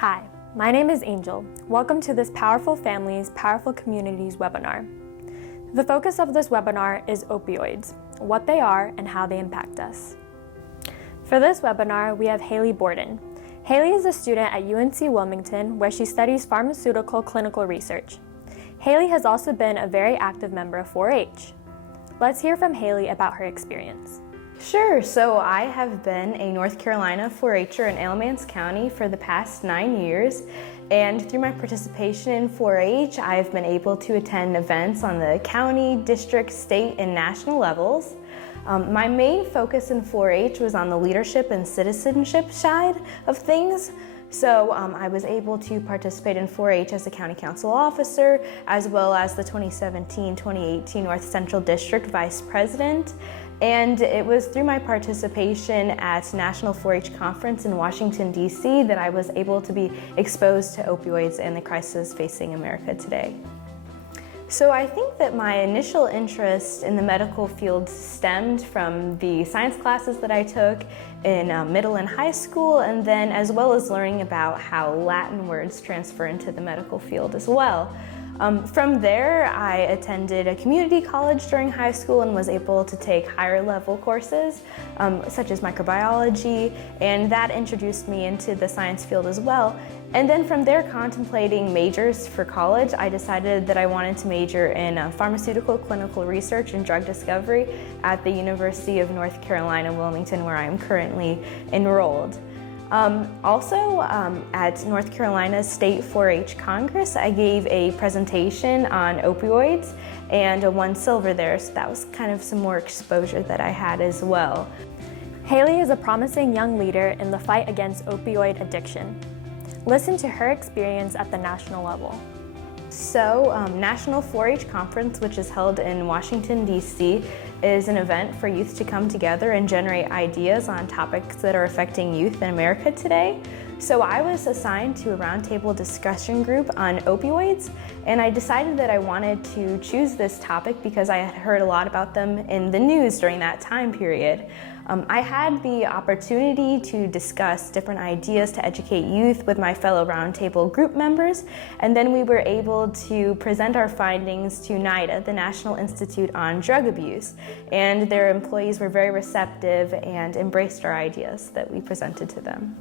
Hi, my name is Angel. Welcome to this Powerful Families, Powerful Communities webinar. The focus of this webinar is opioids, what they are and how they impact us. For this webinar, we have Haylee Borden. Haylee is a student at UNC Wilmington where she studies pharmaceutical clinical research. Haylee has also been a very active member of 4-H. Let's hear from Haylee about her experience. Sure, so I have been a North Carolina 4-H'er in Alamance County for the past 9 years, and through my participation in 4-H, I've been able to attend events on the county, district, state, and national levels. My main focus in 4-H was on the leadership and citizenship side of things. So I was able to participate in 4-H as a county council officer, as well as the 2017-2018 North Central District Vice President. And it was through my participation at National 4-H Conference in Washington, D.C. that I was able to be exposed to opioids and the crisis facing America today. So I think that my initial interest in the medical field stemmed from the science classes that I took in middle and high school, and then as well as learning about how Latin words transfer into the medical field as well. From there, I attended a community college during high school and was able to take higher level courses such as microbiology, and that introduced me into the science field as well. And then from there, contemplating majors for college, I decided that I wanted to major in pharmaceutical clinical research and drug discovery at the University of North Carolina, Wilmington, where I am currently enrolled. Also, at North Carolina State 4-H Congress, I gave a presentation on opioids and won silver there, so that was kind of some more exposure that I had as well. Haylee is a promising young leader in the fight against opioid addiction. Listen to her experience at the national level. So, National 4-H Conference, which is held in Washington, D.C., is an event for youth to come together and generate ideas on topics that are affecting youth in America today. So I was assigned to a roundtable discussion group on opioids, and I decided that I wanted to choose this topic because I had heard a lot about them in the news during that time period. I had the opportunity to discuss different ideas to educate youth with my fellow roundtable group members, and then we were able to present our findings to NIDA, the National Institute on Drug Abuse, and their employees were very receptive and embraced our ideas that we presented to them.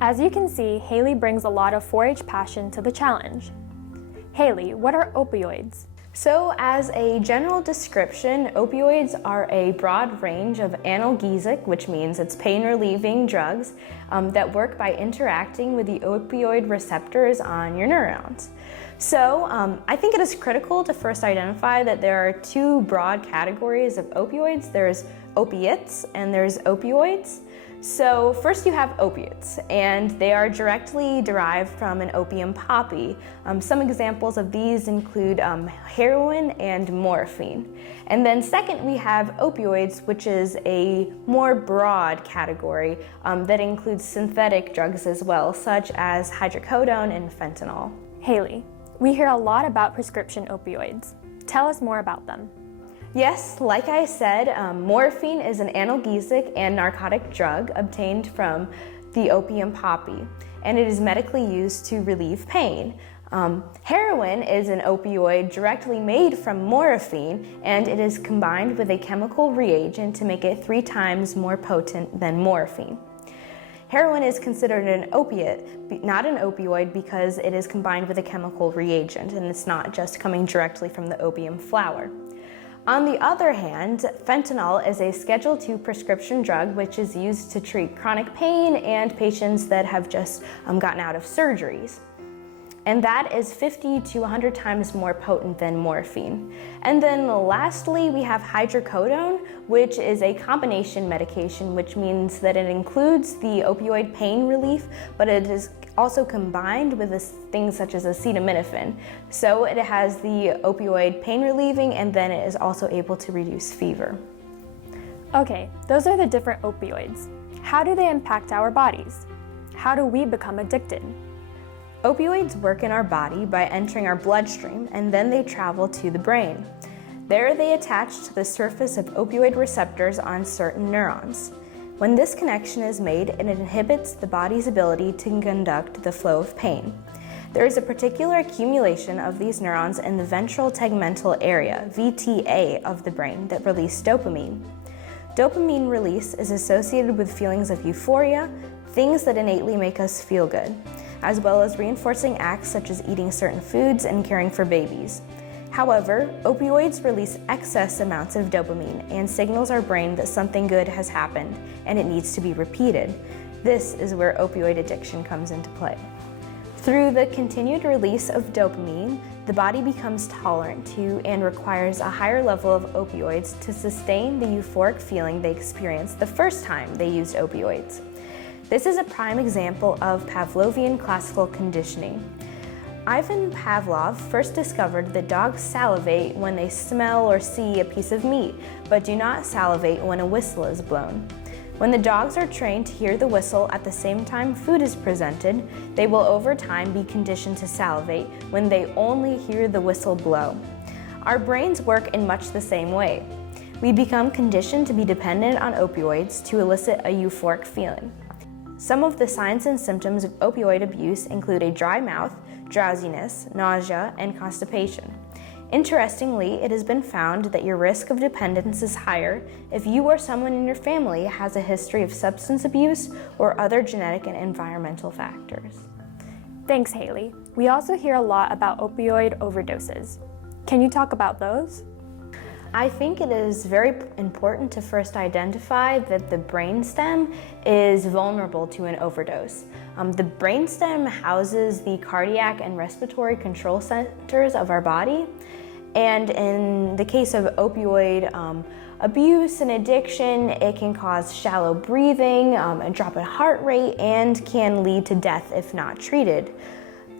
As you can see, Haylee brings a lot of 4-H passion to the challenge. Haylee, what are opioids? So as a general description, opioids are a broad range of analgesic, which means it's pain-relieving drugs that work by interacting with the opioid receptors on your neurons. So I think it is critical to first identify that there are two broad categories of opioids. There's opiates and there's opioids. So first you have opiates, and they are directly derived from an opium poppy. Some examples of these include heroin and morphine. And then second we have opioids, which is a more broad category that includes synthetic drugs as well, such as hydrocodone and fentanyl. Haylee, we hear a lot about prescription opioids. Tell us more about them. Yes, like I said, morphine is an analgesic and narcotic drug obtained from the opium poppy, and it is medically used to relieve pain. Heroin is an opioid directly made from morphine, and it is combined with a chemical reagent to make it 3 times more potent than morphine. Heroin is considered an opiate, not an opioid, because it is combined with a chemical reagent, and it's not just coming directly from the opium flower. On the other hand, fentanyl is a Schedule II prescription drug which is used to treat chronic pain and patients that have just gotten out of surgeries. And that is 50 to 100 times more potent than morphine. And then lastly, we have hydrocodone, which is a combination medication, which means that it includes the opioid pain relief, but it is also combined with things such as acetaminophen. So it has the opioid pain relieving, and then it is also able to reduce fever. Okay, those are the different opioids. How do they impact our bodies? How do we become addicted? Opioids work in our body by entering our bloodstream, and then they travel to the brain. There they attach to the surface of opioid receptors on certain neurons. When this connection is made, it inhibits the body's ability to conduct the flow of pain. There is a particular accumulation of these neurons in the ventral tegmental area, VTA, of the brain that release dopamine. Dopamine release is associated with feelings of euphoria, things that innately make us feel good, as well as reinforcing acts such as eating certain foods and caring for babies. However, opioids release excess amounts of dopamine and signals our brain that something good has happened and it needs to be repeated. This is where opioid addiction comes into play. Through the continued release of dopamine, the body becomes tolerant to and requires a higher level of opioids to sustain the euphoric feeling they experienced the first time they used opioids. This is a prime example of Pavlovian classical conditioning. Ivan Pavlov first discovered that dogs salivate when they smell or see a piece of meat, but do not salivate when a whistle is blown. When the dogs are trained to hear the whistle at the same time food is presented, they will over time be conditioned to salivate when they only hear the whistle blow. Our brains work in much the same way. We become conditioned to be dependent on opioids to elicit a euphoric feeling. Some of the signs and symptoms of opioid abuse include a dry mouth, drowsiness, nausea, and constipation. Interestingly, it has been found that your risk of dependence is higher if you or someone in your family has a history of substance abuse or other genetic and environmental factors. Thanks, Haylee. We also hear a lot about opioid overdoses. Can you talk about those? I think it is very important to first identify that the brainstem is vulnerable to an overdose. The brainstem houses the cardiac and respiratory control centers of our body, and in the case of opioid abuse and addiction, it can cause shallow breathing, a drop in heart rate, and can lead to death if not treated.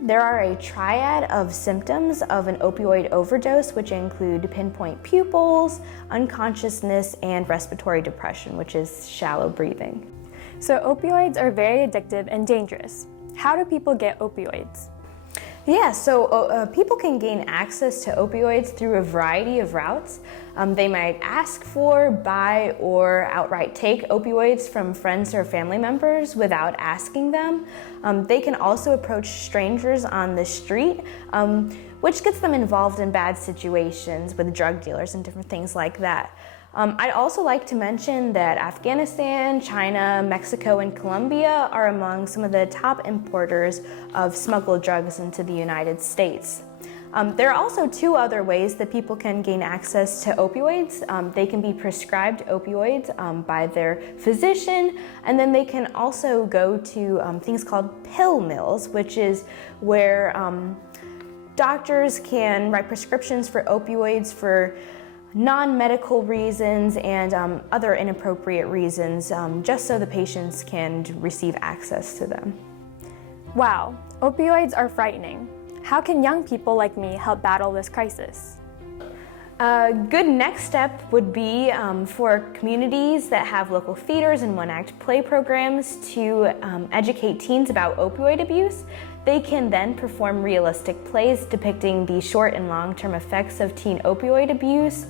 There are a triad of symptoms of an opioid overdose, which include pinpoint pupils, unconsciousness, and respiratory depression, which is shallow breathing. So opioids are very addictive and dangerous. How do people get opioids? Yeah, so people can gain access to opioids through a variety of routes. They might ask for, buy, or outright take opioids from friends or family members without asking them. They can also approach strangers on the street, which gets them involved in bad situations with drug dealers and different things like that. I'd also like to mention that Afghanistan, China, Mexico, and Colombia are among some of the top importers of smuggled drugs into the United States. There are also two other ways that people can gain access to opioids. They can be prescribed opioids by their physician, and then they can also go to things called pill mills, which is where doctors can write prescriptions for opioids for non-medical reasons and other inappropriate reasons, just so the patients can receive access to them. Wow, opioids are frightening. How can young people like me help battle this crisis? A good next step would be for communities that have local theaters and one-act play programs to educate teens about opioid abuse. They can then perform realistic plays depicting the short and long-term effects of teen opioid abuse,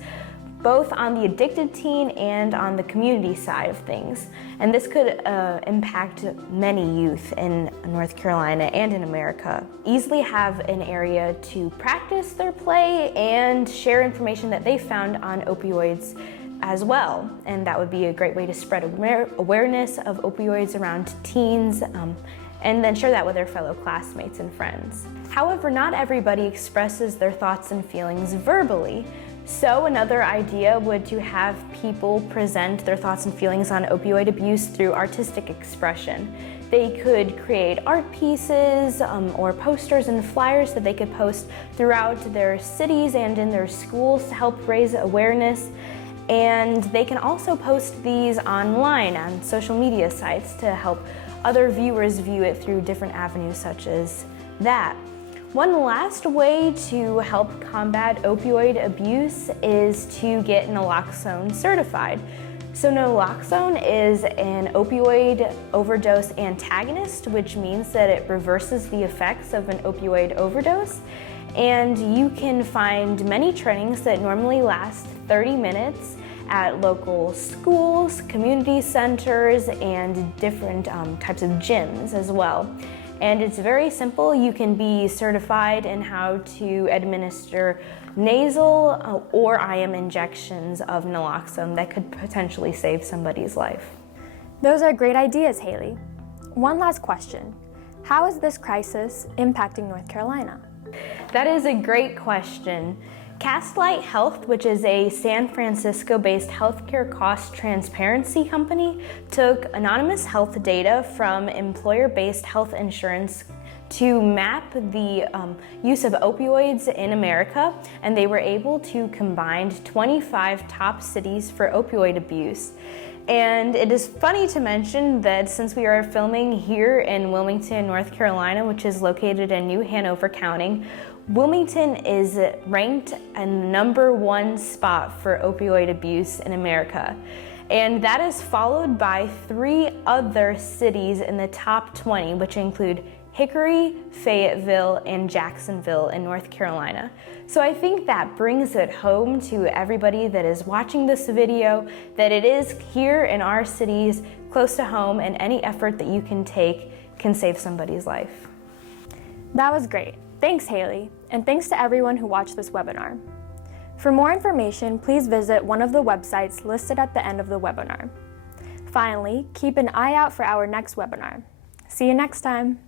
both on the addicted teen and on the community side of things. And this could impact many youth in North Carolina and in America. Easily have an area to practice their play and share information that they found on opioids as well. And that would be a great way to spread awareness of opioids around teens, and then share that with their fellow classmates and friends. However, not everybody expresses their thoughts and feelings verbally. So another idea would to have people present their thoughts and feelings on opioid abuse through artistic expression. They could create art pieces or posters and flyers that they could post throughout their cities and in their schools to help raise awareness. And they can also post these online on social media sites to help other viewers view it through different avenues such as that. One last way to help combat opioid abuse is to get naloxone certified. So naloxone is an opioid overdose antagonist, which means that it reverses the effects of an opioid overdose. And you can find many trainings that normally last 30 minutes at local schools, community centers, and different types of gyms as well. And it's very simple. You can be certified in how to administer nasal or IM injections of naloxone that could potentially save somebody's life. Those are great ideas, Haylee. One last question. How is this crisis impacting North Carolina? That is a great question. Castlight Health, which is a San Francisco-based healthcare cost transparency company, took anonymous health data from employer-based health insurance to map the use of opioids in America, and they were able to combine 25 top cities for opioid abuse. And it is funny to mention that since we are filming here in Wilmington, North Carolina, which is located in New Hanover County, Wilmington is ranked in the #1 spot for opioid abuse in America. And that is followed by 3 other cities in the top 20, which include Hickory, Fayetteville, and Jacksonville in North Carolina. So I think that brings it home to everybody that is watching this video that it is here in our cities, close to home, and any effort that you can take can save somebody's life. That was great. Thanks, Haylee, and thanks to everyone who watched this webinar. For more information, please visit one of the websites listed at the end of the webinar. Finally, keep an eye out for our next webinar. See you next time.